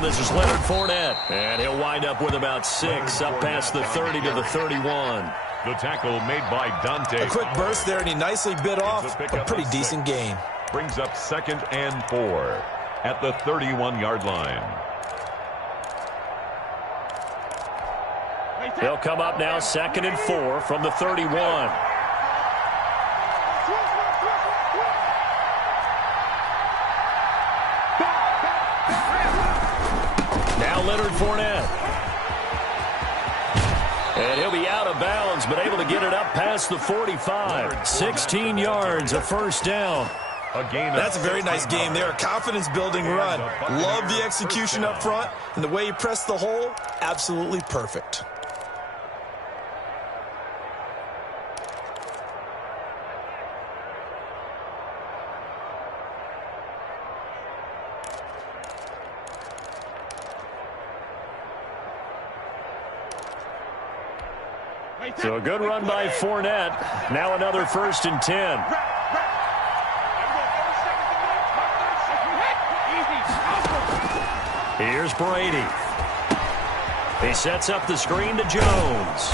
down. This is Leonard Fournette. And he'll wind up with about 6, up past the 30 to the 31. The tackle made by Dante. A quick burst there, and he nicely bit off a pretty decent gain. Brings up 2nd and 4 at the 31-yard line. He'll come up now 2nd and 4 from the 31. Now Leonard Fournette. And he'll be out of bounds, but able to get it up past the 45. 16 yards, a first down. That's a very nice game there. A confidence-building run. Love the execution up front, and the way he pressed the hole, absolutely perfect. So a good run by Fournette. Now another 1st and 10. Here's Brady. He sets up the screen to Jones.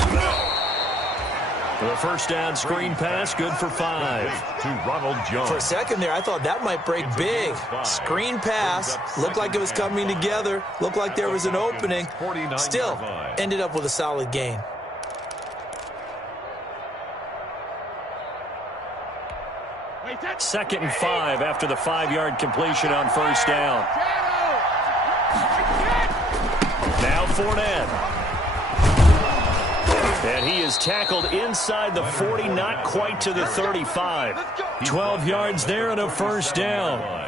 The first down screen pass, good for 5. To Ronald Jones. For a second there, I thought that might break big. Screen pass. Looked like it was coming together. Looked like there was an opening. Still, ended up with a solid gain. Second and 5 after the 5-yard completion on first down. Now Fournette. And he is tackled inside the 40, not quite to the 35. 12 yards there and a first down.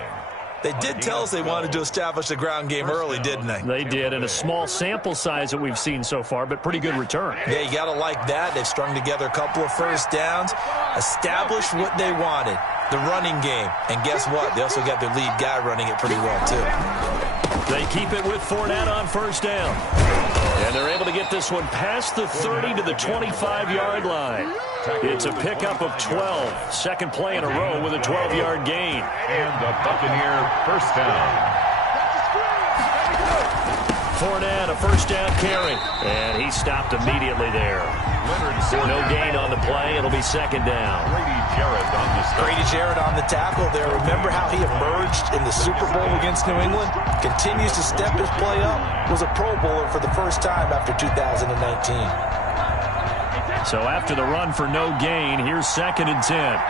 They did tell us they wanted to establish the ground game early, didn't they? They did, and a small sample size that we've seen so far, but pretty good return. Yeah, you got to like that. They've strung together a couple of first downs, established what they wanted, the running game. And guess what? They also got their lead guy running it pretty well, too. They keep it with Fournette on first down. And they're able to get this one past the 30 to the 25-yard line. It's a pickup of 12. Second play in a row with a 12-yard gain. And the Buccaneer first down. Fournette, a first down carry. And he stopped immediately there. No gain on the play. It'll be second down. Grady Jarrett on the tackle there. Remember how he emerged in the Super Bowl against New England? Continues to step his play up. Was a Pro Bowler for the first time after 2019. So after the run for no gain, here's 2nd and 10.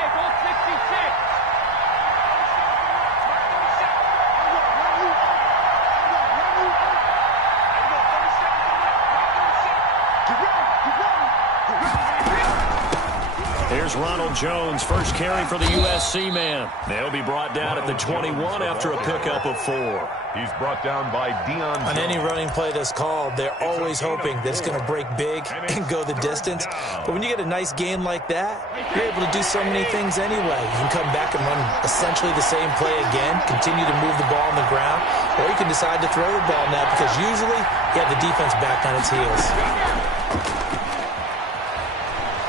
Here's Ronald Jones, first carry for the USC man. They'll be brought down at the 21 after a pickup of 4. He's brought down by Deion. On any running play that's called, they're always hoping that it's going to break big and go the distance. But when you get a nice gain like that, you're able to do so many things anyway. You can come back and run essentially the same play again, continue to move the ball on the ground, or you can decide to throw the ball now because usually you have the defense back on its heels.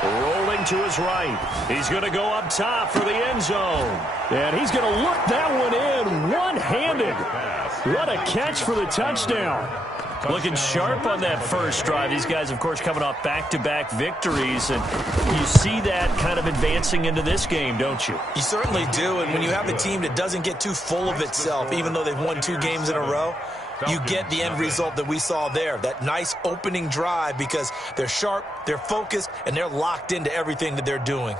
Rolling to his right. He's going to go up top for the end zone. And he's going to look that one in one-handed. What a catch for the touchdown. Looking sharp on that first drive. These guys, of course, coming off back-to-back victories. And you see that kind of advancing into this game, don't you? You certainly do. And when you have a team that doesn't get too full of itself, even though they've won 2 games in a row, you get the end result that we saw there, that nice opening drive because they're sharp, they're focused, and they're locked into everything that they're doing.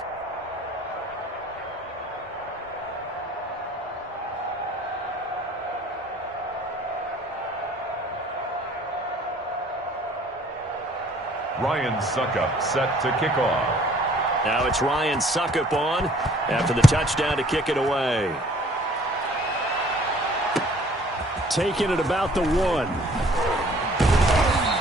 Ryan Suckup set to kick off. Now it's Ryan Suckup on after the touchdown to kick it away. Taking it about the 1.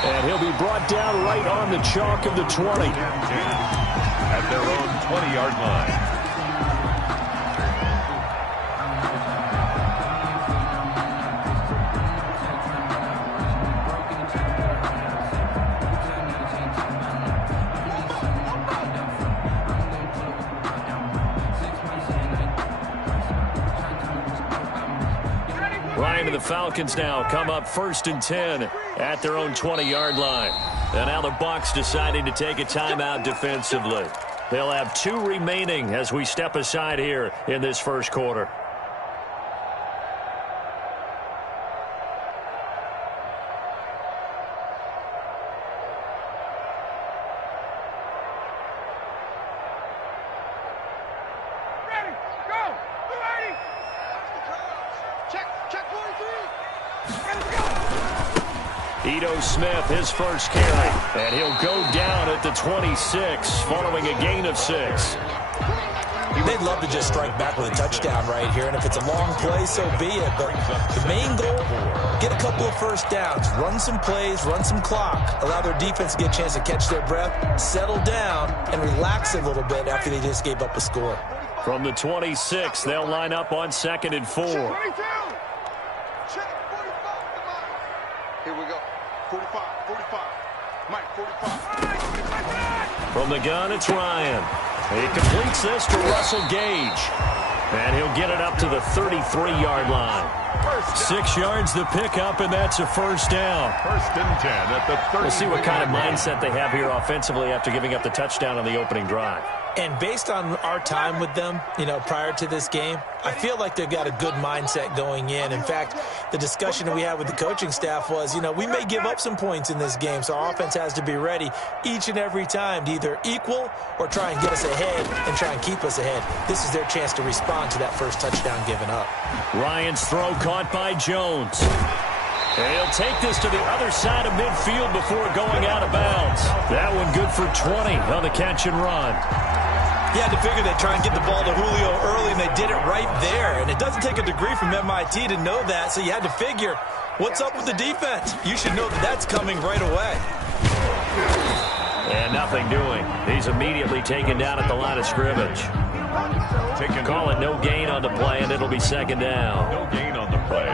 And he'll be brought down right on the chalk of the 20. At their own 20-yard line. line, and the Falcons now come up 1st and 10 at their own 20-yard line. And now the Bucs deciding to take a timeout defensively. They'll have 2 remaining as we step aside here in this first quarter. Smith, his first carry, and he'll go down at the 26 following a gain of 6. They'd love to just strike back with a touchdown right here, and if it's a long play, so be it. But the main goal, get a couple of first downs, run some plays, run some clock, allow their defense to get a chance to catch their breath, settle down, and relax a little bit after they just gave up a score. From the 26, they'll line up on 2nd and 4. Here we go. 45, 45. Mike, 45. From the gun, it's Ryan. He completes this to Russell Gage. And he'll get it up to the 33-yard line. 6 yards the pickup, and that's a first down. 1st and 10 at the 30. We'll see what kind of mindset they have here offensively after giving up the touchdown on the opening drive. And based on our time with them, prior to this game, I feel like they've got a good mindset going in. In fact, the discussion that we had with the coaching staff was, we may give up some points in this game, so our offense has to be ready each and every time to either equal or try and get us ahead and try and keep us ahead. This is their chance to respond to that first touchdown given up. Ryan's throw caught by Jones. And he'll take this to the other side of midfield before going out of bounds. That one good for 20 on the catch and run. You had to figure they'd try and get the ball to Julio early, and they did it right there. And it doesn't take a degree from MIT to know that, so you had to figure, what's up with the defense? You should know that that's coming right away. And nothing doing. He's immediately taken down at the line of scrimmage. Call it no gain on the play, and it'll be 2nd down. No gain on the play.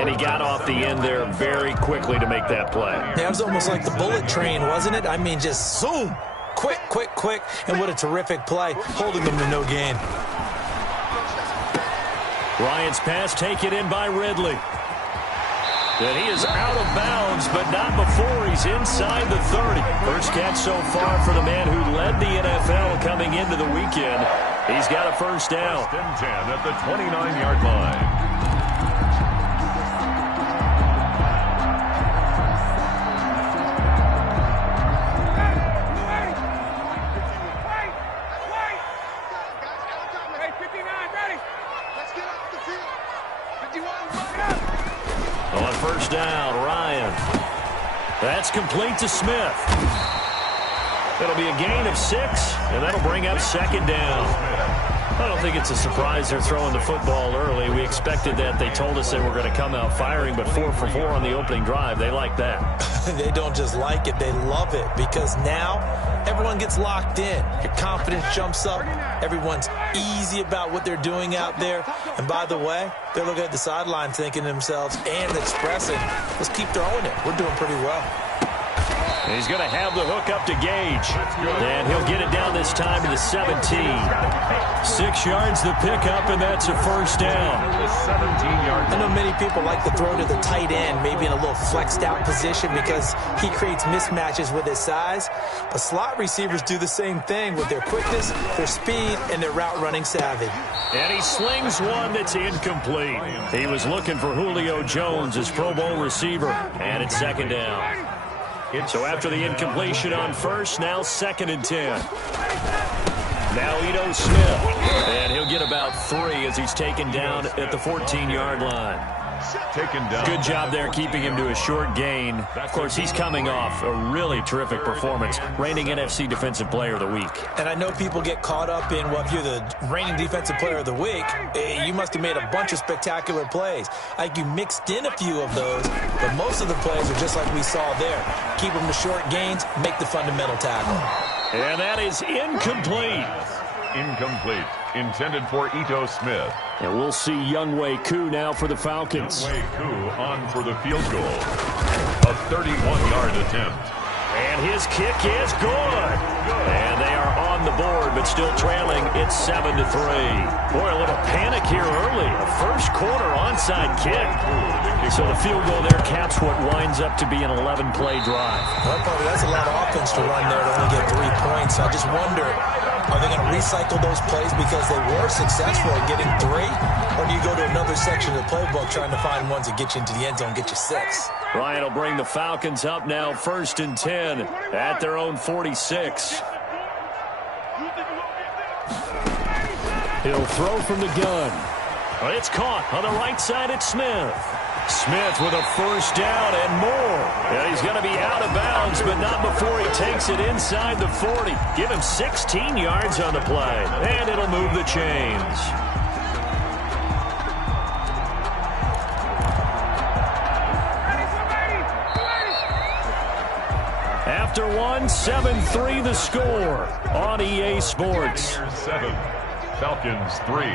And he got off the end there very quickly to make that play. Yeah, it was almost like the bullet train, wasn't it? I mean, just zoom. Quick, quick, quick. And what a terrific play, holding them to no gain. Ryan's pass taken in by Ridley. And he is out of bounds, but not before he's inside the 30. First catch so far for the man who led the NFL coming into the weekend. He's got a first down. 1st and 10 at the 29-yard line. On first down, Ryan. That's complete to Smith. That'll be a gain of 6, and that'll bring up 2nd down. I don't think it's a surprise they're throwing the football early. We expected that. They told us they were going to come out firing, but 4 for 4 on the opening drive. They like that. They don't just like it, they love it, because now everyone gets locked in. Your confidence jumps up. Everyone's easy about what they're doing out there. And by the way, they're looking at the sideline thinking to themselves and expressing, let's keep throwing it. We're doing pretty well. He's going to have the hook up to Gage. And he'll get it down this time to the 17. 6 yards the pickup, and that's a first down. I know many people like to throw to the tight end, maybe in a little flexed out position because he creates mismatches with his size. But slot receivers do the same thing with their quickness, their speed, and their route running savvy. And he slings one that's incomplete. He was looking for Julio Jones, his Pro Bowl receiver, and it's 2nd down. So after the incompletion on first, now 2nd and 10. Now Ito Smith, and he'll get about 3 as he's taken down at the 14-yard line. Taken down. Good job there keeping him to a short gain. Of course, he's coming off a really terrific performance, reigning NFC Defensive Player of the Week. And I know people get caught up in, well, if you're the reigning Defensive Player of the Week, you must have made a bunch of spectacular plays. Like you mixed in a few of those, but most of the plays are just like we saw there. Keep them to short gains, make the fundamental tackle. And that is incomplete. Incomplete. Intended for Ito Smith. And we'll see Younghoe Koo now for the Falcons. Younghoe Koo on for the field goal. A 31-yard attempt. And his kick is good. And they are on the board, but still trailing. It's 7-3. Boy, a little panic here early. A first quarter onside kick. So the field goal there caps what winds up to be an 11-play drive. Well, Bobby, that's a lot of offense to run there to only get 3 points. I just wonder, are they going to recycle those plays because they were successful at getting 3? Or do you go to another section of the playbook trying to find ones that get you into the end zone, get you 6? Ryan will bring the Falcons up now, 1st and 10 at their own 46. He'll throw from the gun. It's caught on the right side at Smith. Smith with a first down and more. Yeah, he's going to be out of bounds, but not before he takes it inside the 40. Give him 16 yards on the play, and it'll move the chains. After 7-3 the score on EA Sports. 7, Falcons 3.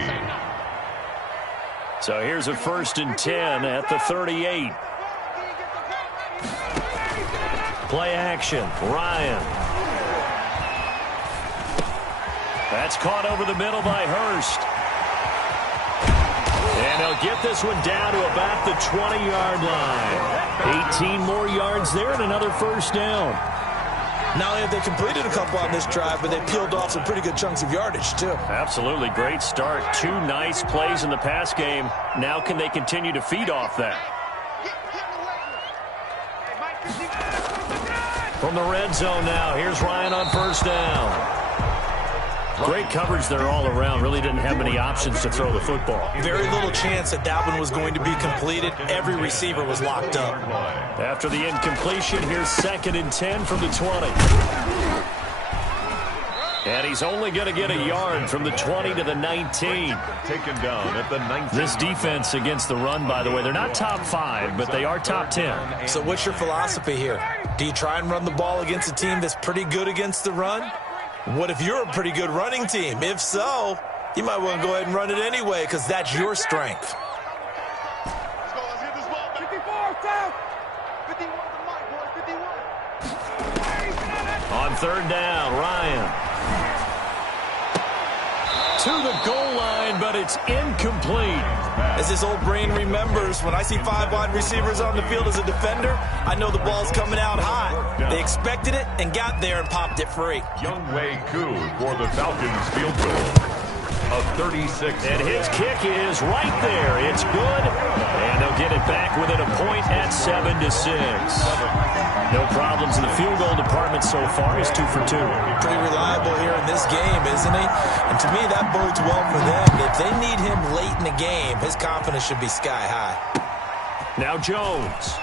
So here's a 1st and 10 at the 38. Play action, Ryan. That's caught over the middle by Hurst. And he'll get this one down to about the 20-yard line. 18 more yards there and another first down. Not only have they completed a couple on this drive, but they peeled off some pretty good chunks of yardage, too. Absolutely. Great start. 2 nice plays in the pass game. Now can they continue to feed off that? From the red zone now, here's Ryan on first down. Great coverage there all around. Really didn't have many options to throw the football. Very little chance that that one was going to be completed. Every receiver was locked up. After the incompletion, here's 2nd and 10 from the 20. And he's only going to get a yard from the 20 to the 19. Taken down at the 19. This defense against the run, by the way, they're not top 5, but they are top 10. So what's your philosophy here? Do you try and run the ball against a team that's pretty good against the run? What if you're a pretty good running team? If so, you might want to go ahead and run it anyway because that's your strength. Let's go. Let's get this ball back. 54, down. 51 to Mike, boys. 51. On 3rd down, Ryan. To the goal line, but it's incomplete. As this old brain remembers, when I see 5 wide receivers on the field as a defender, I know the ball's coming out hot. They expected it and got there and popped it free. Younghoe Koo for the Falcons field goal. A 36. And his kick is right there. It's good. And they'll get it back within a point at 7-6. No problems in the field goal department so far. He's 2 for 2. Pretty reliable here in this game, isn't he? And to me, that bodes well for them. If they need him late in the game, his confidence should be sky high. Now Jones.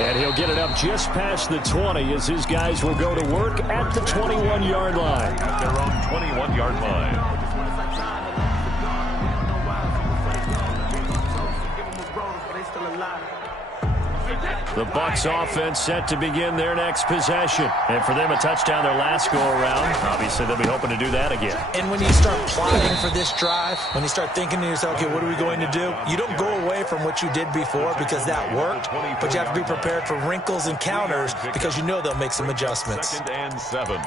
And he'll get it up just past the 20 as his guys will go to work at the 21-yard line. At their own 21-yard line. The Bucs offense set to begin their next possession. And for them, a touchdown their last go-around. Obviously, they'll be hoping to do that again. And when you start plotting for this drive, when you start thinking to yourself, okay, what are we going to do? You don't go away from what you did before because that worked, but you have to be prepared for wrinkles and counters because you know they'll make some adjustments. 2nd and 7.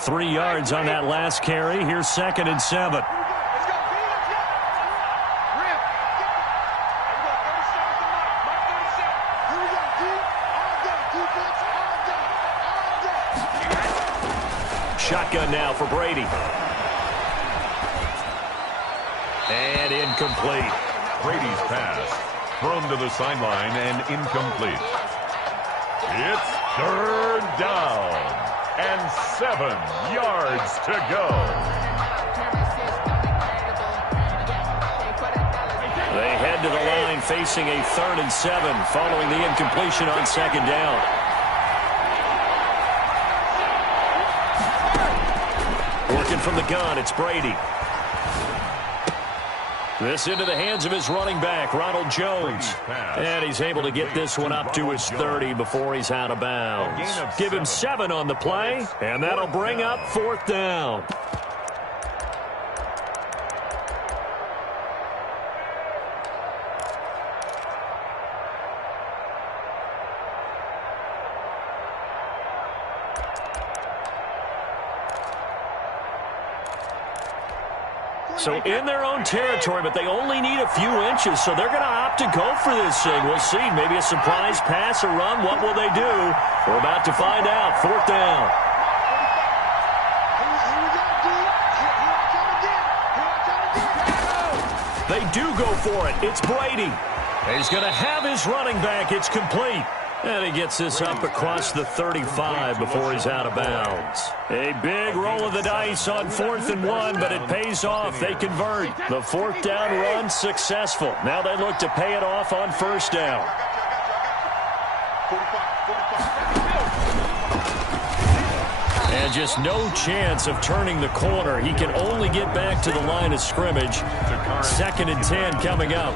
Three yards on that last carry. Here's 2nd and 7. Shotgun now for Brady. And incomplete. Brady's pass thrown to the sideline and incomplete. It's 3rd down and 7 yards to go. They head to the line facing a 3rd and 7 following the incompletion on 2nd down. Working from the gun, it's Brady. This into the hands of his running back, Ronald Jones. And he's able to get this one up to his 30 before he's out of bounds. Give him 7 on the play, and that'll bring up 4th down. So in their own territory, but they only need a few inches, so they're going to opt to go for this thing. We'll see. Maybe a surprise pass or run. What will they do? We're about to find out. 4th down. They do go for it. It's Brady. He's going to have his running back. It's complete. And he gets this up across the 35 before he's out of bounds. A big roll of the dice on 4th and 1, but it pays off. They convert. The 4th down run successful. Now they look to pay it off on 1st down. And just no chance of turning the corner. He can only get back to the line of scrimmage. 2nd and 10 coming up.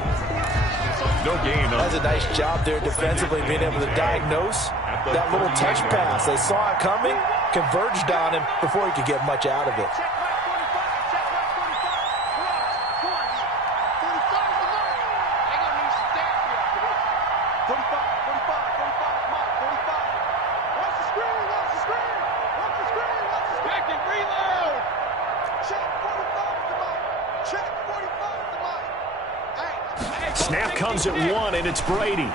No gain. That's a nice job there defensively, being able to diagnose that little touch pass. They saw it coming, converged on him before he could get much out of it. Snap comes at 1, and it's Brady.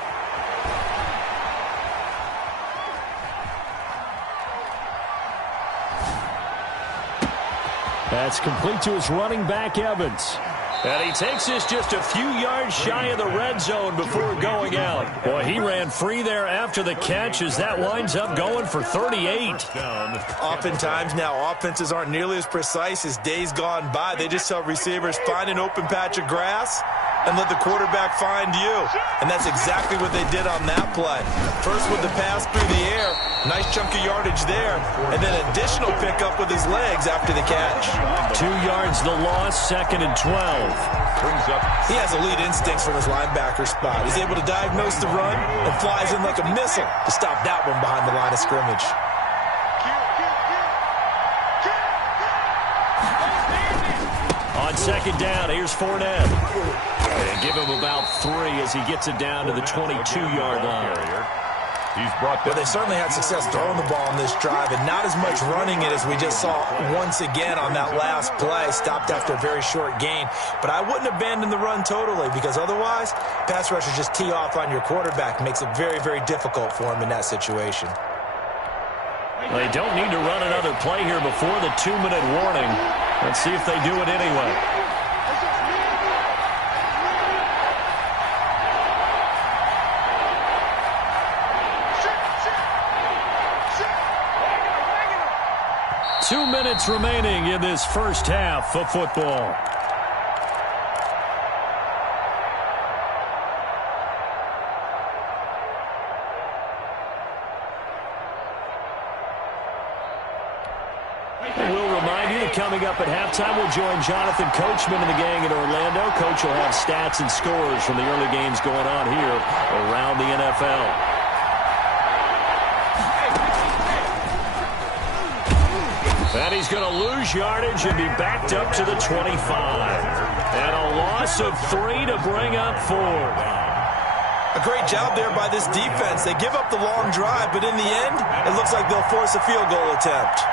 That's complete to his running back, Evans. And he takes this just a few yards shy of the red zone before going out. Boy, he ran free there after the catch as that winds up going for 38. Oftentimes now, offenses aren't nearly as precise as days gone by. They just tell receivers, find an open patch of grass and let the quarterback find you. And that's exactly what they did on that play. First with the pass through the air, nice chunk of yardage there, and then additional pickup with his legs after the catch. 2 yards the loss, 2nd and 12. He has elite instincts from his linebacker spot. He's able to diagnose the run and flies in like a missile to stop that one behind the line of scrimmage. On 2nd down, here's Fournette. And give him about 3 as he gets it down to the 22-yard line. Well, they certainly had success throwing the ball on this drive and not as much running it as we just saw once again on that last play. Stopped after a very short gain. But I wouldn't abandon the run totally because otherwise, pass rushers just tee off on your quarterback. Makes it very, very difficult for him in that situation. They don't need to run another play here before the 2-minute warning. Let's see if they do it anyway. Two minutes remaining in this first half of football. Coming up at halftime, we'll join Jonathan Coachman and the gang in Orlando. Coach will have stats and scores from the early games going on here around the NFL. And he's going to lose yardage and be backed up to the 25. And a loss of 3 to bring up 4. A great job there by this defense. They give up the long drive, but in the end, it looks like they'll force a field goal attempt.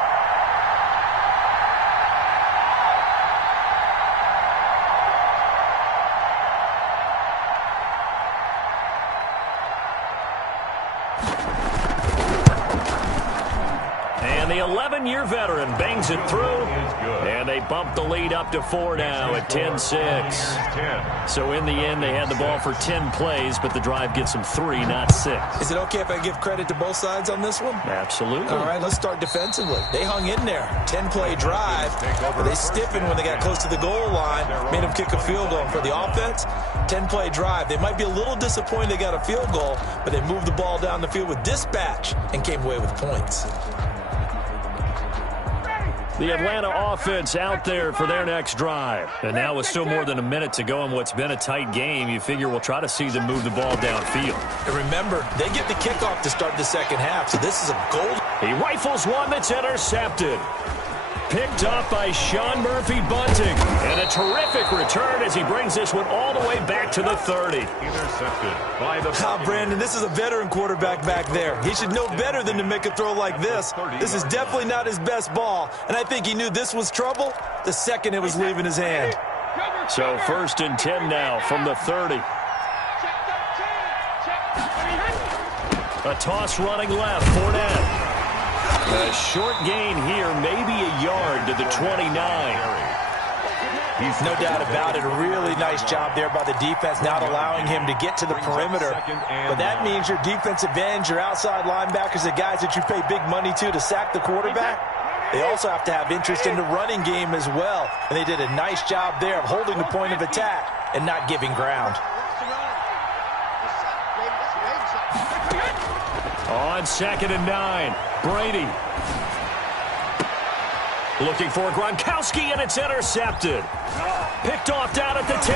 The 11-year veteran bangs it through, and they bump the lead up to 4 now at 10-6. So in the end, they had the ball for 10 plays, but the drive gets them 3, not 6. Is it okay if I give credit to both sides on this one? Absolutely. All right, let's start defensively. They hung in there. 10-play drive, but they stiffened when they got close to the goal line, made them kick a field goal. For the offense, 10-play drive. They might be a little disappointed they got a field goal, but they moved the ball down the field with dispatch and came away with points. The Atlanta offense out there for their next drive. And now with still more than a minute to go in what's been a tight game, you figure we'll try to see them move the ball downfield. And remember, they get the kickoff to start the second half, so this is a goal. He rifles one that's intercepted. Picked up by Sean Murphy-Bunting. And a terrific return as he brings this one all the way back to the 30. Intercepted by the... Brandon, this is a veteran quarterback back there. He should know better than to make a throw like this. This is definitely not his best ball, and I think he knew this was trouble the second it was leaving his hand. So 1st and 10 now from the 30. A toss running left, Fournette. A short gain here, maybe a yard to the 29. No doubt about it. A really nice job there by the defense, not allowing him to get to the perimeter. But that means your defensive ends, your outside linebackers, the guys that you pay big money to sack the quarterback, they also have to have interest in the running game as well. And they did a nice job there of holding the point of attack and not giving ground. On 2nd and 9, Brady. Looking for Gronkowski, and it's intercepted. Picked off down at the 10.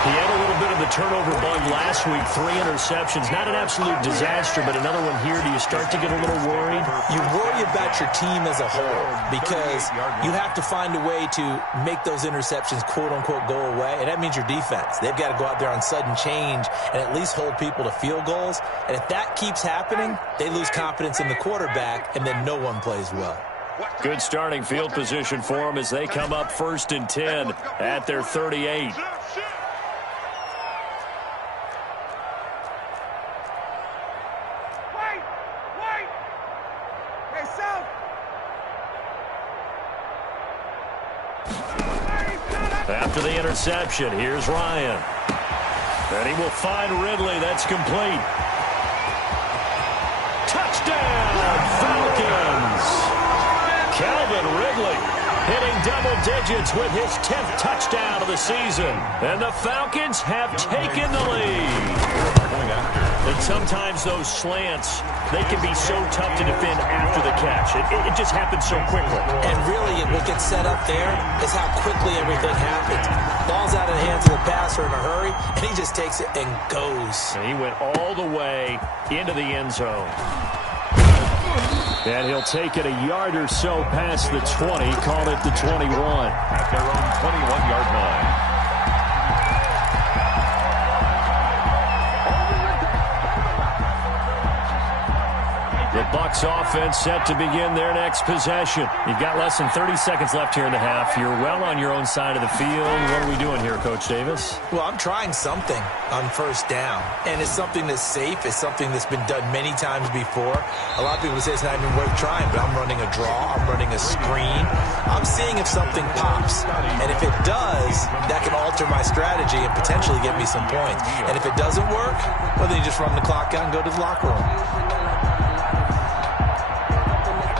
He had a little bit of the turnover bug last week, 3 interceptions. Not an absolute disaster, but another one here. Do you start to get a little worried? You worry about your team as a whole because you have to find a way to make those interceptions, quote-unquote, go away, and that means your defense. They've got to go out there on sudden change and at least hold people to field goals. And if that keeps happening, they lose confidence in the quarterback, and then no one plays well. Good starting field position for them as they come up 1st and 10 at their 38. After the interception, here's Ryan. And he will find Ridley. That's complete. Touchdown, Falcons! Calvin Ridley hitting double digits with his 10th touchdown of the season. And the Falcons have taken the lead. And sometimes those slants, they can be so tough to defend after the catch. It just happens so quickly. And really, what gets set up there is how quickly everything happens. Ball's out of the hands of the passer in a hurry, and he just takes it and goes. And he went all the way into the end zone. And he'll take it a yard or so past the 20, call it the 21. At their own 21-yard line. The Bucs offense set to begin their next possession. You've got less than 30 seconds left here in the half. You're well on your own side of the field. What are we doing here, Coach Davis? Well, I'm trying something on 1st down. And it's something that's safe. It's something that's been done many times before. A lot of people say it's not even worth trying, but I'm running a draw. I'm running a screen. I'm seeing if something pops. And if it does, that can alter my strategy and potentially get me some points. And if it doesn't work, well, then you just run the clock out and go to the locker room.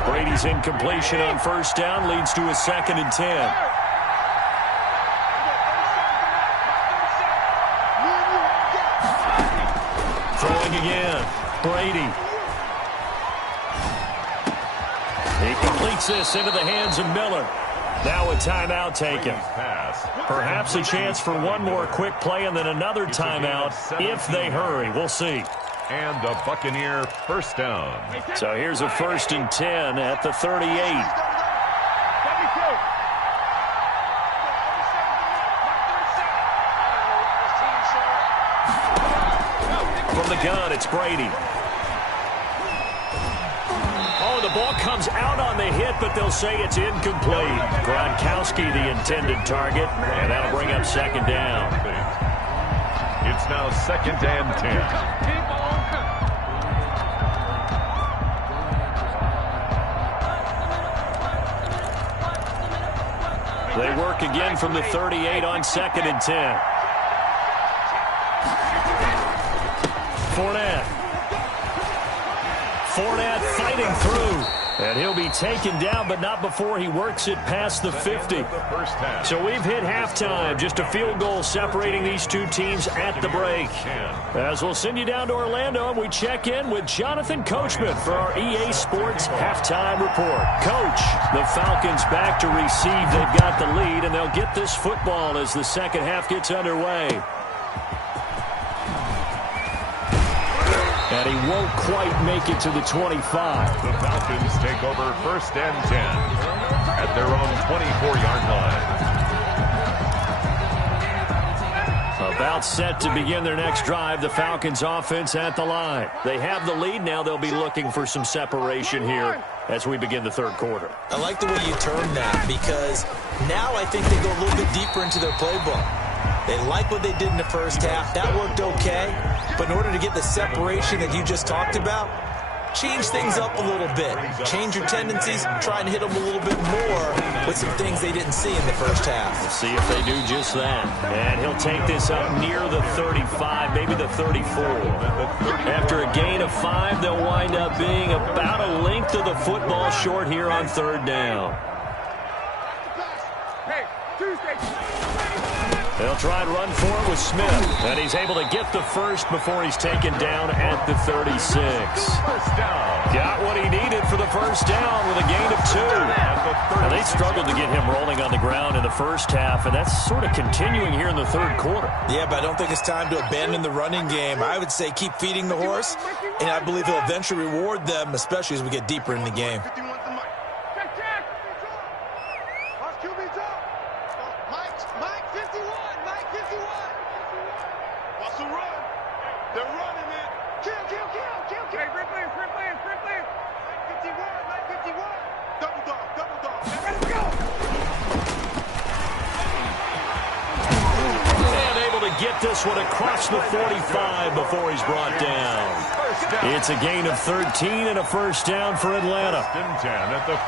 Brady's incompletion on 1st down leads to a 2nd and 10. Throwing again. Brady. He completes this into the hands of Miller. Now a timeout taken. Perhaps a chance for one more quick play and then another timeout if they hurry. We'll see. And a Buccaneer 1st down. So here's a 1st and 10 at the 38. From the gun, it's Brady. Oh, the ball comes out on the hit, but they'll say it's incomplete. Gronkowski, the intended target, and that'll bring up 2nd down. It's now 2nd and 10. They work again from the 38 on 2nd and 10. Fournette fighting through. And he'll be taken down, but not before he works it past the 50. So we've hit halftime. Just a field goal separating these two teams at the break. As we'll send you down to Orlando, and we check in with Jonathan Coachman for our EA Sports Halftime Report. Coach, the Falcons back to receive. They've got the lead, and they'll get this football as the second half gets underway. And he won't quite make it to the 25. The Falcons take over 1st and 10 at their own 24-yard line. About set to begin their next drive, the Falcons offense at the line. They have the lead. Now they'll be looking for some separation here as we begin the third quarter. I like the way you term that, because now I think they go a little bit deeper into their playbook. They like what they did in the first half. That worked okay. But in order to get the separation that you just talked about, change things up a little bit. Change your tendencies, try and hit them a little bit more with some things they didn't see in the first half. We'll see if they do just that. And he'll take this up near the 35, maybe the 34. After a gain of 5, they'll wind up being about a length of the football short here on third down. They'll try and run for it with Smith. And he's able to get the first before he's taken down at the 36. Got what he needed for the first down with a gain of 2. Now, they struggled to get him rolling on the ground in the first half, and that's sort of continuing here in the third quarter. Yeah, but I don't think it's time to abandon the running game. I would say keep feeding the horse, and I believe he'll eventually reward them, especially as we get deeper in the game. Get this one across the 45 before he's brought down. It's a gain of 13 and a first down for Atlanta.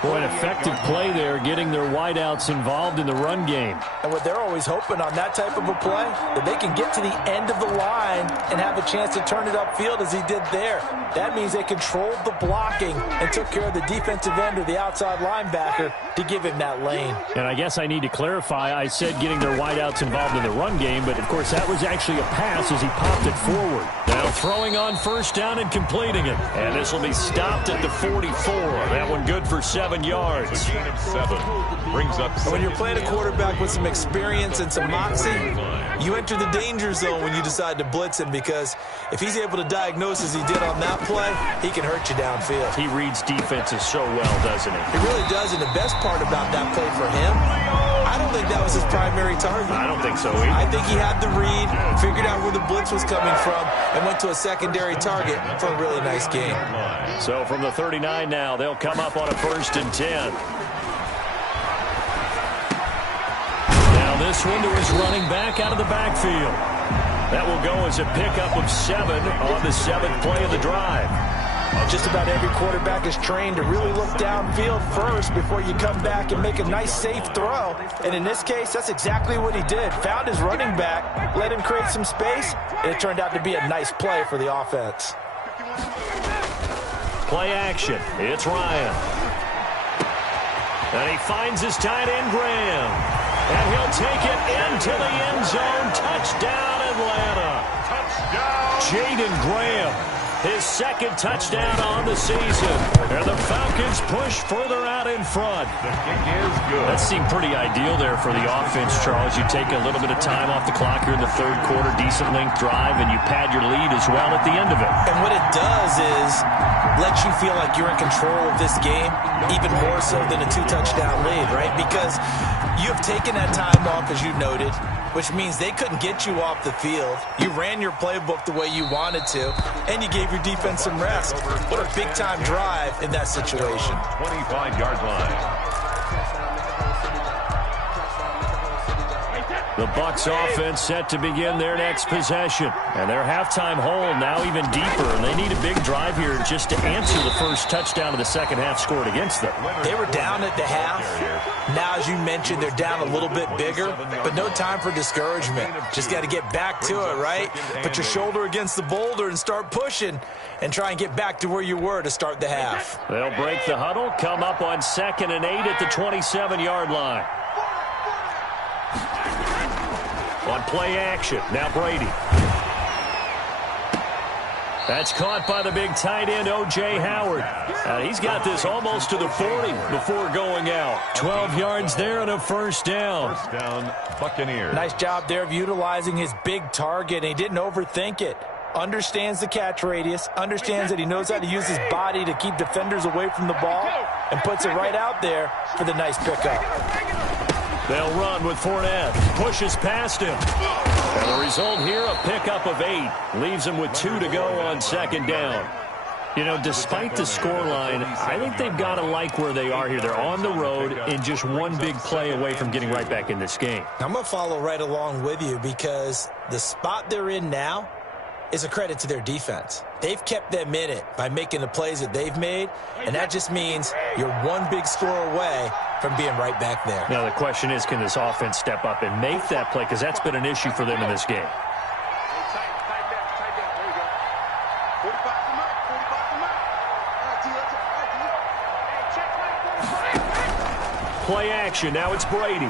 Boy, an effective play there, getting their wideouts involved in the run game. And what they're always hoping on that type of a play, that they can get to the end of the line and have a chance to turn it upfield as he did there. That means they controlled the blocking and took care of the defensive end or the outside linebacker to give him that lane. And I guess I need to clarify, I said getting their wideouts involved in the run game, but of course that was actually a pass as he popped it forward. Now throwing on first down and completing it. And this will be stopped at the 44. That one good for 7 yards. Gain of 7 brings up. And when you're playing a quarterback with some experience and some moxie, you enter the danger zone when you decide to blitz him, because if he's able to diagnose as he did on that play, he can hurt you downfield. He reads defenses so well, doesn't he? He really does, and the best part about that play for him, I don't think that was his primary target. I don't think so either. I think he had the read, figured out where the blitz was coming from, and went to a secondary target for a really nice game. So from the 39 now, they'll come up on a 1st and 10. Now this window is running back out of the backfield. That will go as a pickup of 7 on the 7th play of the drive. Just about every quarterback is trained to really look downfield first before you come back and make a nice, safe throw. And in this case, that's exactly what he did. Found his running back, let him create some space, and it turned out to be a nice play for the offense. Play action. It's Ryan. And he finds his tight end, Graham. And he'll take it into the end zone. Touchdown, Atlanta. Touchdown. Jaden Graham. His 2nd touchdown on the season. And the Falcons push further out in front. The kick is good. That seemed pretty ideal there for the offense, Charles. You take a little bit of time off the clock here in the third quarter, decent length drive, and you pad your lead as well at the end of it. And what it does is let you feel like you're in control of this game, even more so than a 2-touchdown lead, right? Because you have taken that time off, as you noted, which means they couldn't get you off the field. You ran your playbook the way you wanted to, and you gave your defense some rest. What a big-time drive in that situation. 25-yard line. The Bucs offense set to begin their next possession. And their halftime hold now even deeper. And they need a big drive here just to answer the first touchdown of the second half scored against them. They were down at the half. Now, as you mentioned, they're down a little bit bigger. But no time for discouragement. Just got to get back to it, right? Put your shoulder against the boulder and start pushing. And try and get back to where you were to start the half. They'll break the huddle, come up on 2nd and 8 at the 27-yard line. On play action, now Brady. That's caught by the big tight end, O.J. Howard. He's got this almost to the 40 before going out. 12 yards there and a first down. First down, Buccaneers. Nice job there of utilizing his big target, and he didn't overthink it. Understands the catch radius, understands that he knows how to use his body to keep defenders away from the ball, and puts it right out there for the nice pickup. They'll run with Fournette. Pushes past him. And the result here, a pickup of 8. Leaves him with 2 to go on 2nd down. You know, despite the scoreline, I think they've got to like where they are here. They're on the road and just one big play away from getting right back in this game. I'm going to follow right along with you because the spot they're in now is a credit to their defense. They've kept them in it by making the plays that they've made, and that just means you're one big score away from being right back there. Now, the question is, can this offense step up and make that play? Because that's been an issue for them in this game. Play action. Now it's Brady.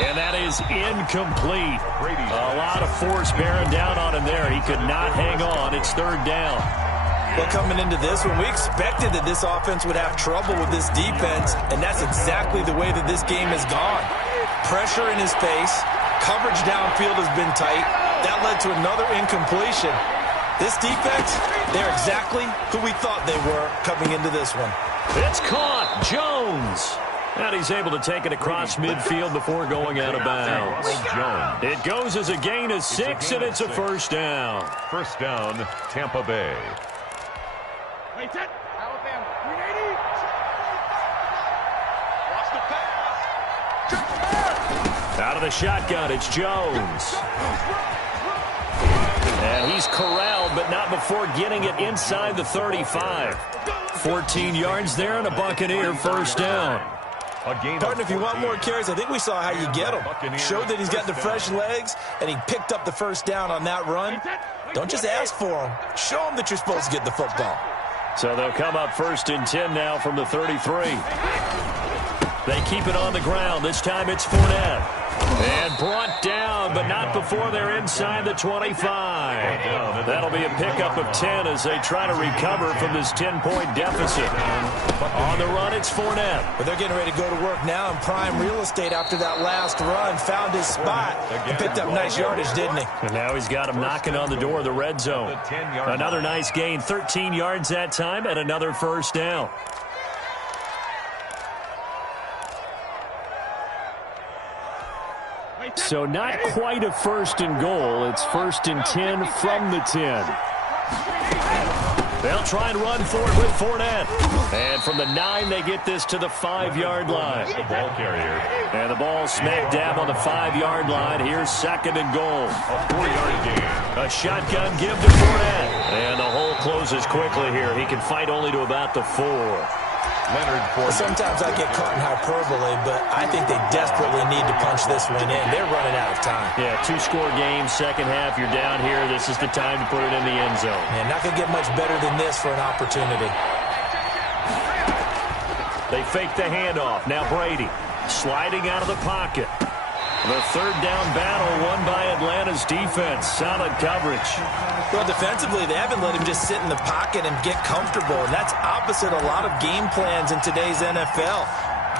And that is incomplete. A lot of force bearing down on him there. He could not hang on. It's third down. Well, coming into this one, we expected that this offense would have trouble with this defense, and that's exactly the way that this game has gone. Pressure in his face. Coverage downfield has been tight. That led to another incompletion. This defense, they're exactly who we thought they were coming into this one. It's caught. Jones. And he's able to take it across midfield before going out of bounds. It goes as a gain of 6, and it's a first down. First down, Tampa Bay. Alabama, 380. Watch the pass. Out of the shotgun, it's Jones. And he's corralled, but not before getting it inside the 35. 14 yards there and a Buccaneer first down. Partner, if you want more carries, I think we saw how you get him. Showed that he's got the fresh legs, and he picked up the first down on that run. Don't just ask for him. Show him that you're supposed to get the football. So they'll come up 1st and 10 now from the 33. They keep it on the ground. This time it's Fournette. And brought down, but not before they're inside the 25. That'll be a pickup of 10 as they try to recover from this 10-point deficit. On the run, it's Fournette. But they're getting ready to go to work now in prime real estate after that last run. Found his spot and picked up nice yardage, didn't he? And now he's got him knocking on the door of the red zone. Another nice gain, 13 yards that time, and another first down. So not quite a 1st and goal. It's 1st and 10 from the 10. They'll try and run for it with Fournette. And from the 9, they get this to the 5-yard line. The ball carrier. And the ball smack dab on the 5-yard line. Here's 2nd and goal. A 4-yard gain. A shotgun give to Fournette. And the hole closes quickly here. He can fight only to about the 4. Leonard Fournette. Sometimes I get caught in hyperbole, but I think they desperately need to punch this one in. They're running out of time. Yeah, 2-score game, second half. You're down here. This is the time to put it in the end zone. Man, not going to get much better than this for an opportunity. They fake the handoff. Now Brady sliding out of the pocket. The 3rd down battle won by Atlanta's defense. Solid coverage. Well, defensively, they haven't let him just sit in the pocket and get comfortable, and that's opposite a lot of game plans in today's NFL.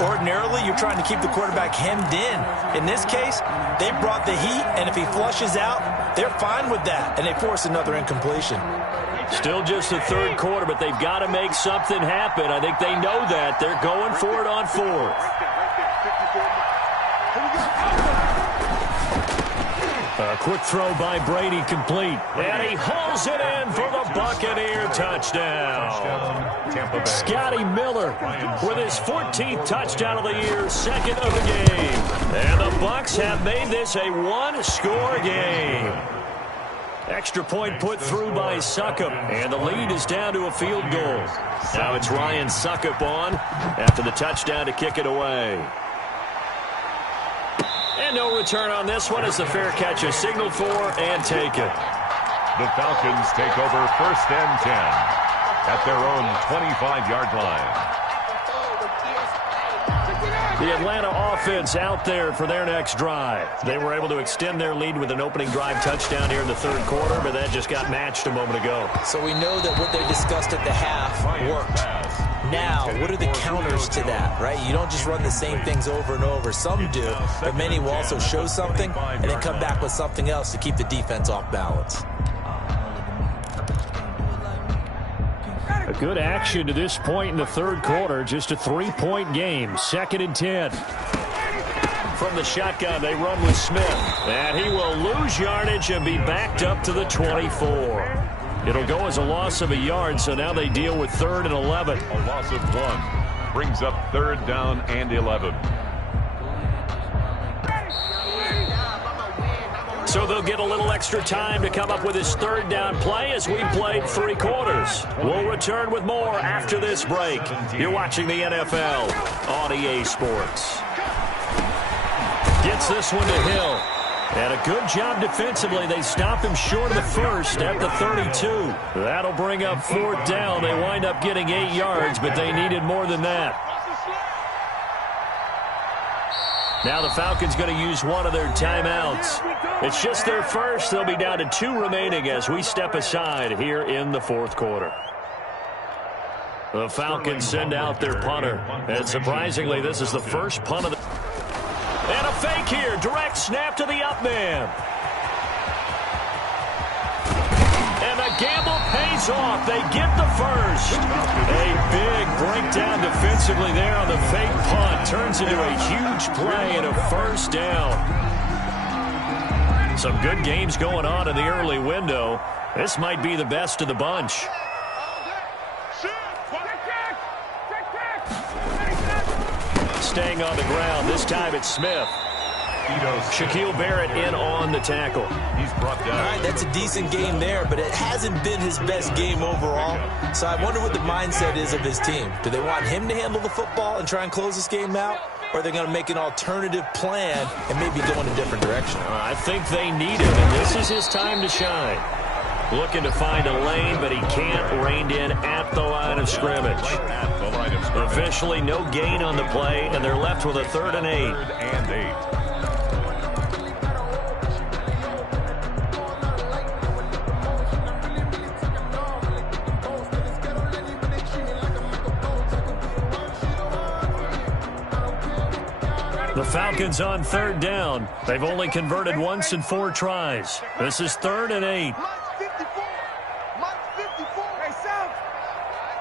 Ordinarily, you're trying to keep the quarterback hemmed in. In this case, they brought the heat, and if he flushes out, they're fine with that, and they force another incompletion. Still just the 3rd quarter, but they've got to make something happen. I think they know that. They're going for it on 4th. A quick throw by Brady complete. And he hauls it in for the Buccaneer touchdown. Scotty Miller with his 14th touchdown of the year, 2nd of the game. And the Bucs have made this a 1-score game. Extra point put through by Suckup, and the lead is down to a field goal. Now it's Ryan Suckup on after the touchdown to kick it away. And no return on this one as the fair catch is signaled for and taken. The Falcons take over 1st and 10 at their own 25-yard line. The Atlanta offense out there for their next drive. They were able to extend their lead with an opening drive touchdown here in the 3rd quarter, but that just got matched a moment ago. So we know that what they discussed at the half worked. Now, what are the counters to that, right? You don't just run the same things over and over. Some do, but many will also show something and then come back with something else to keep the defense off balance. A good action to this point in the 3rd quarter. Just a 3-point game. 2nd and 10. from the shotgun. They run with Smith. And he will lose yardage and be backed up to the 24. It'll go as a loss of a yard, so now they deal with 3rd and 11. A loss of 1 brings up 3rd down and 11. So they'll get a little extra time to come up with his 3rd down play as we played 3 quarters. We'll return with more after this break. You're watching the NFL on EA Sports. Gets this one to Hill. And a good job defensively. They stop him short of the first at the 32. That'll bring up 4th down. They wind up getting 8 yards, but they needed more than that. Now the Falcons going to use one of their timeouts. It's just their first. They'll be down to 2 remaining as we step aside here in the 4th quarter. The Falcons send out their punter. And surprisingly, this is the first punt of the... And a fake here. Direct snap to the up man. And the gamble pays off. They get the first. A big breakdown defensively there on the fake punt. Turns into a huge play and a 1st down. Some good games going on in the early window. This might be the best of the bunch. Staying on the ground. This time it's Smith. Shaquille Barrett in on the tackle. He's brought down. All right, that's a decent game there, but it hasn't been his best game overall. So I wonder what the mindset is of his team. Do they want him to handle the football and try and close this game out? Or are they going to make an alternative plan and maybe go in a different direction? I think they need him, and this is his time to shine. Looking to find a lane, but he can't. Reined in at the line of scrimmage. Officially no gain on the play, and they're left with a 3rd and 8. 3rd and 8. The Falcons on 3rd down. They've only converted once in 4 tries. This is 3rd and 8. Hey, South.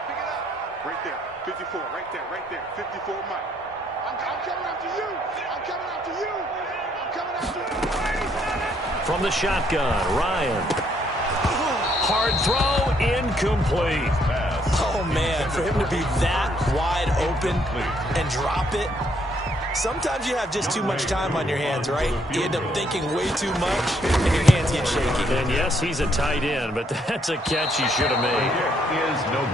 Pick it up. Right there. 54. Right there. 54, Mike. I'm coming after you. I'm coming after you. From the shotgun, Ryan. Hard throw, incomplete. Oh, man, for him to be that wide open and drop it. Sometimes you have just too much time on your hands, right? You end up thinking way too much, and your hands get shaky. And yes, he's a tight end, but that's a catch he should have made.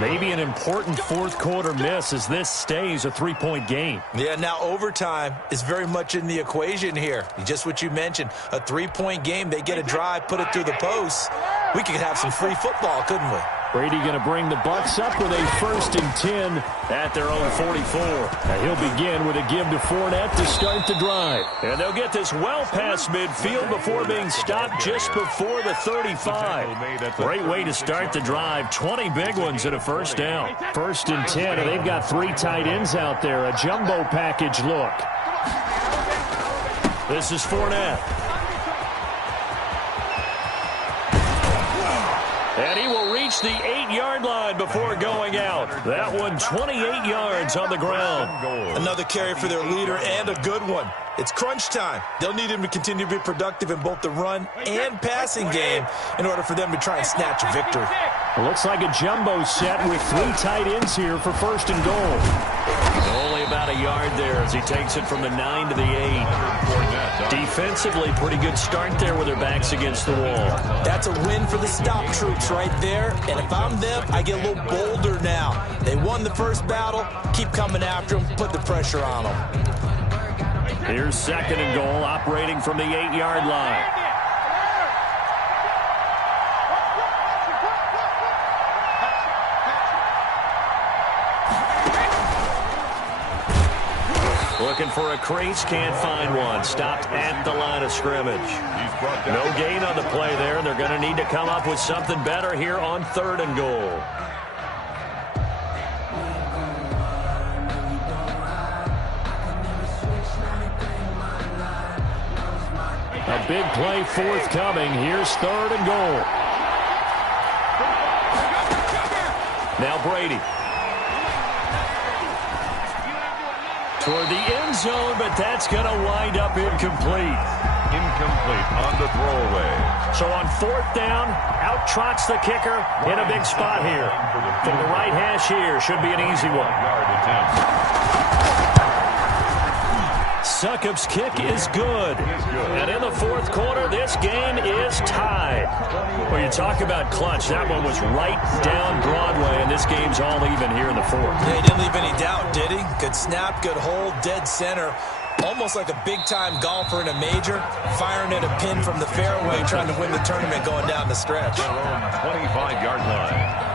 Maybe an important 4th quarter miss as this stays a 3-point game. Yeah, now overtime is very much in the equation here. Just what you mentioned, a 3-point game. They get a drive, put it through the post. We could have some free football, couldn't we? Brady going to bring the Bucs up with a 1st and 10 at their own 44. Now he'll begin with a give to Fournette to start the drive. And they'll get this well past midfield before being stopped just before the 35. Great way to start the drive. 20 big ones and a 1st down. 1st and 10, and they've got 3 tight ends out there. A jumbo package look. This is Fournette. And he will reach the 8-yard line before going out. That one 28 yards on the ground. Another carry for their leader and a good one. It's crunch time. They'll need him to continue to be productive in both the run and passing game in order for them to try and snatch a victory. It looks like a jumbo set with 3 tight ends here for 1st and goal. Only about a yard there as he takes it from the 9 to the 8. Defensively, pretty good start there with their backs against the wall. That's a win for the stop troops right there. And if I'm them, I get a little bolder now. They won the first battle. Keep coming after them. Put the pressure on them. Here's 2nd and goal, operating from the 8-yard line. Looking for a crease, can't find one. Stopped at the line of scrimmage. No gain on the play there. They're going to need to come up with something better here on 3rd and goal. A big play forthcoming. Here's 3rd and goal. Now Brady. toward the end zone, but that's going to wind up incomplete. Incomplete on the throwaway. So on fourth down, out trots the kicker in a big spot here. From the right hash here, should be an easy one. Yard attempt. Succop's kick is good. And in the fourth quarter, this game is tied. Well, you talk about clutch. That one was right down Broadway, and this game's all even here in the fourth. Yeah, he didn't leave any doubt, did he? Good snap, good hold, dead center. Almost like a big-time golfer in a major, firing at a pin from the fairway, trying to win the tournament going down the stretch. 25-yard line.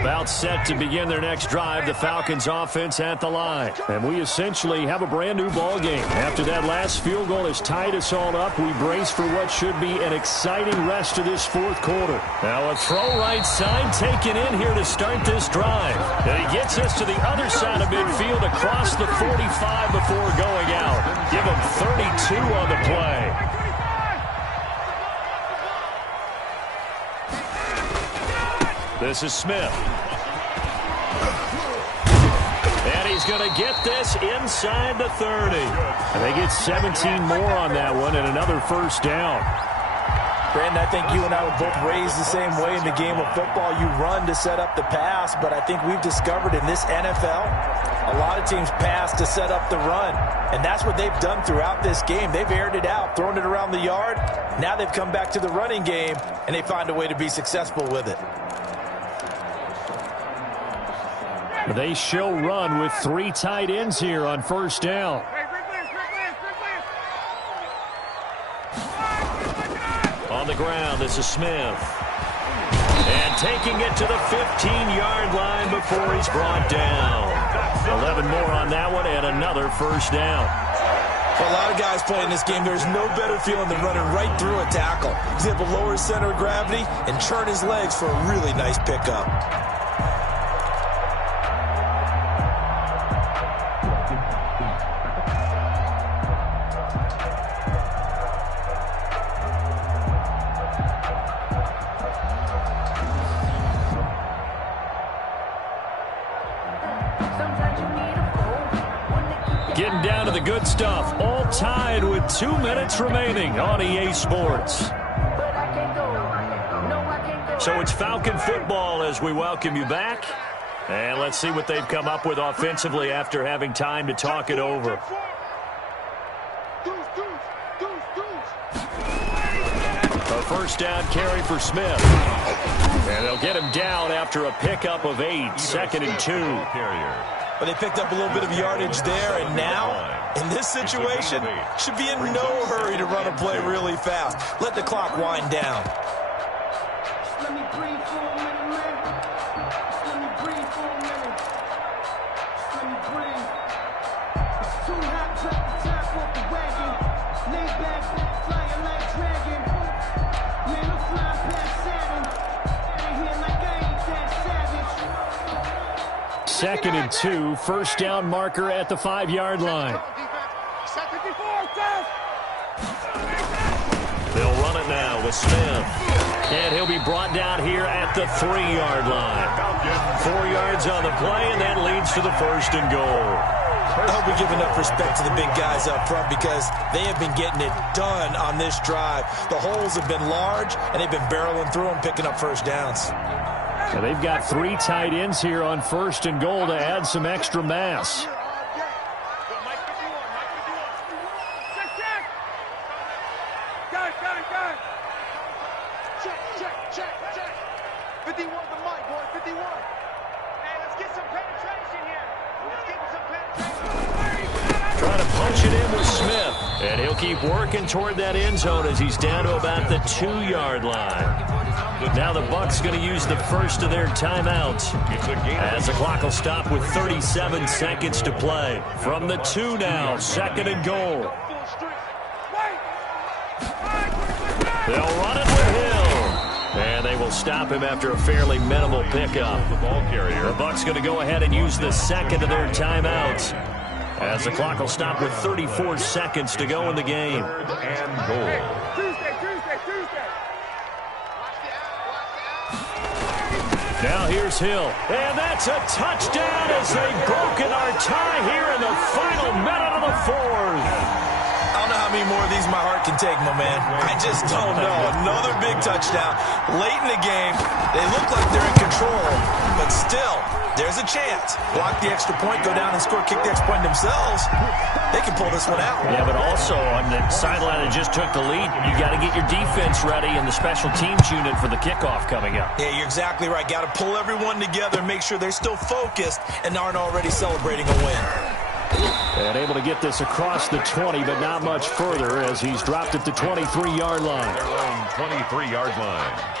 About set to begin their next drive, the Falcons offense at the line. And we essentially have a brand new ball game. After that last field goal has tied us all up, we brace for what should be an exciting rest of this fourth quarter. Now a throw right side taken in here to start this drive. And he gets us to the other side of midfield across the 45 before going out. Give him 32 on the play. This is Smith. And he's going to get this inside the 30. And they get 17 more on that one and another first down. Brandon, I think you and I were both raised the same way in the game of football. You run to set up the pass, but I think we've discovered in this NFL, a lot of teams pass to set up the run. And that's what they've done throughout this game. They've aired it out, thrown it around the yard. Now they've come back to the running game, and they find a way to be successful with it. They show run with 3 tight ends here on first down. On the ground, this is Smith. And taking it to the 15-yard line before he's brought down. 11 more on that one and another first down. For a lot of guys playing this game, there's no better feeling than running right through a tackle. He's able to lower his center of gravity and churn his legs for a really nice pickup. Getting down to the good stuff. All tied with 2 minutes remaining on EA Sports. So it's Falcon football as we welcome you back. And let's see what they've come up with offensively after having time to talk it over. A first down carry for Smith. And they'll get him down after a pickup of 8. 2nd and 2. But they picked up a little bit of yardage there, and now, in this situation, should be in no hurry to run a play really fast. Let the clock wind down. Let me breathe for a minute, man. Let me breathe for a minute. Let me breathe. It's too hot, drop the top off the wagon. Lay back, flying like dragon. Man, I'm flying past Saturn. Ain't here like I ain't that savage. 2nd and 2, first down marker at the 5-yard line. They'll run it now with Smith. And he'll be brought down here at the 3-yard line. 4 yards on the play, and that leads to the 1st and goal. I hope we give enough respect to the big guys up front because they have been getting it done on this drive. The holes have been large, and they've been barreling through them, picking up first downs. And they've got 3 tight ends here on 1st and goal to add some extra mass. Check. 51 the mic, boy, 51. Hey, let's get some penetration here. Let's get some penetration. Trying to punch it in with Smith. And he'll keep working toward that end zone as he's down to about the 2-yard line. Now the Bucs going to use the first of their timeouts as the clock will stop with 37 seconds to play. From the 2 now, 2nd and goal. They'll run it with Hill. And they will stop him after a fairly minimal pickup. The ball carrier. The Bucs going to go ahead and use the 2nd of their timeouts as the clock will stop with 34 seconds to go in the game. 3rd and goal. Tuesday. Now here's Hill. And that's a touchdown as they've broken our tie here in the final minute of the fourth. I don't know how many more of these my heart can take, my man. I just don't know. Another big touchdown. Late in the game, they look like they're in control, but still, there's a chance. Block the extra point, go down and score, kick the extra point themselves. They can pull this one out. Yeah, but also on the sideline that just took the lead, you got to get your defense ready and the special teams unit for the kickoff coming up. Yeah, you're exactly right. Got to pull everyone together and make sure they're still focused and aren't already celebrating a win. And able to get this across the 20, but not much further as he's dropped at the 23-yard line. Their own 23-yard line.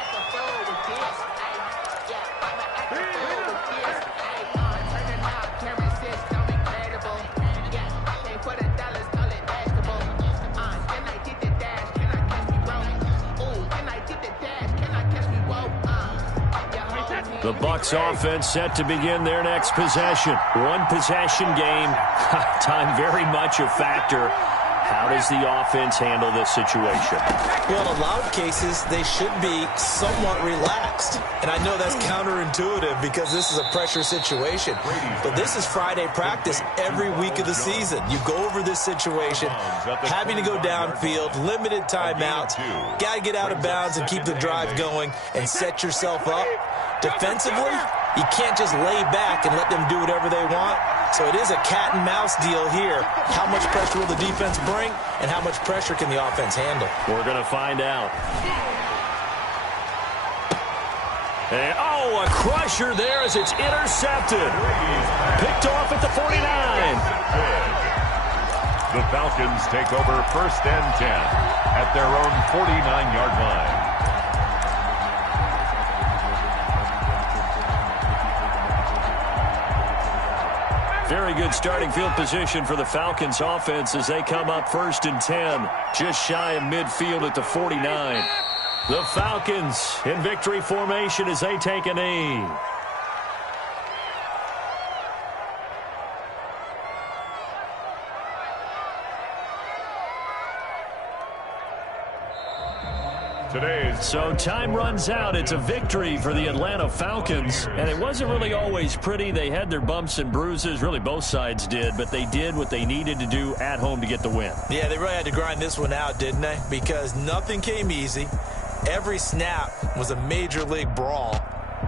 The Bucs offense set to begin their next possession. One possession game. Time very much a factor. How does the offense handle this situation? Well, in a lot of cases, they should be somewhat relaxed. And I know that's counterintuitive because this is a pressure situation. But this is Friday practice every week of the season. You go over this situation, having to go downfield, limited timeouts, got to get out of bounds and keep the drive going and set yourself up. Defensively, you can't just lay back and let them do whatever they want. So it is a cat and mouse deal here. How much pressure will the defense bring, and how much pressure can the offense handle? We're going to find out. And, a crusher there as it's intercepted. Picked off at the 49. The Falcons take over 1st and 10 at their own 49-yard line. Very good starting field position for the Falcons offense as they come up 1st and 10, just shy of midfield at the 49. The Falcons in victory formation as they take a knee. So time runs out. It's a victory for the Atlanta Falcons. And it wasn't really always pretty. They had their bumps and bruises. Really, both sides did. But they did what they needed to do at home to get the win. Yeah, they really had to grind this one out, didn't they? Because nothing came easy. Every snap was a major league brawl.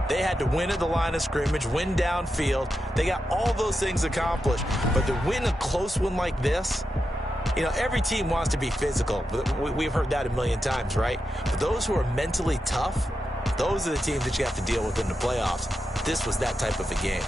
They had to win at the line of scrimmage, win downfield. They got all those things accomplished. But to win a close one like this, you know, every team wants to be physical. We've heard that a million times, right? But those who are mentally tough, those are the teams that you have to deal with in the playoffs. This was that type of a game.